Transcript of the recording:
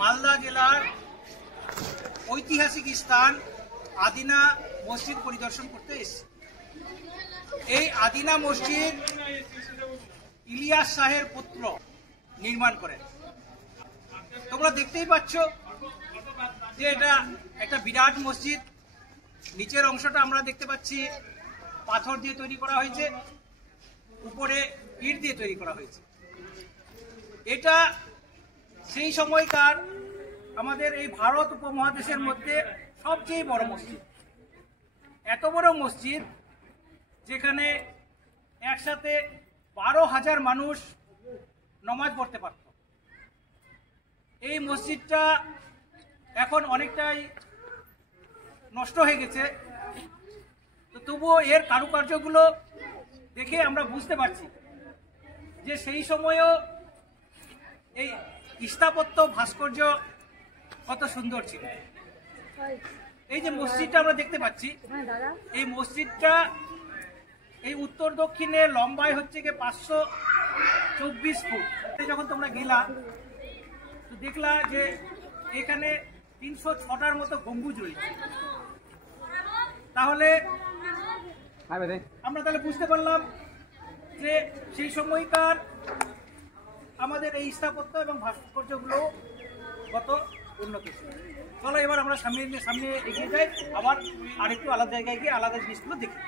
মালদা জেলার ঐতিহাসিক স্থান আদিনা মসজিদ পরিদর্শন করতে এসেছি। এই আদিনা মসজিদ ইলিয়াস শাহের পুত্র নির্মাণ করেন। তোমরা দেখতেই পাচ্ছ যে এটা একটা বিরাট মসজিদ। নিচের অংশটা আমরা দেখতে পাচ্ছি পাথর দিয়ে তৈরি করা হয়েছে, উপরে ইট দিয়ে তৈরি করা হয়েছে। এটা সেই সময়কার আমাদের এই ভারত উপমহাদেশের মধ্যে সবচেয়ে বড় মসজিদ। এত বড় মসজিদ যেখানে একসাথে 12,000 মানুষ নমাজ পড়তে পারত। এই মসজিদটা এখন অনেকটাই নষ্ট হয়ে গেছে, তো তবুও এর কারুকার্যগুলো দেখে আমরা বুঝতে পারছি যে সেই সময়েও এই স্থাপত্য ভাস্কর্য কত সুন্দর ছিল। এই যে মসজিদটা আমরা দেখতে পাচ্ছি, এই মসজিদটা এই উত্তর দক্ষিণে লম্বায় হচ্ছে গিয়ে 524 ফুট। যখন তোমরা গেলা তো দেখলা যে এখানে 306টার মতো গম্বুজ রয়েছে। তাহলে আমরা বুঝতে পারলাম যে সেই সময়কার আমাদের এই স্থাপত্য এবং ভাস্কর্যগুলো কত উন্নত ছিল। চলো এবার আমরা সামনে এগিয়ে যাই, আবার আরেকটু আলাদা জায়গায় গিয়ে আলাদা জিনিসগুলো দেখি।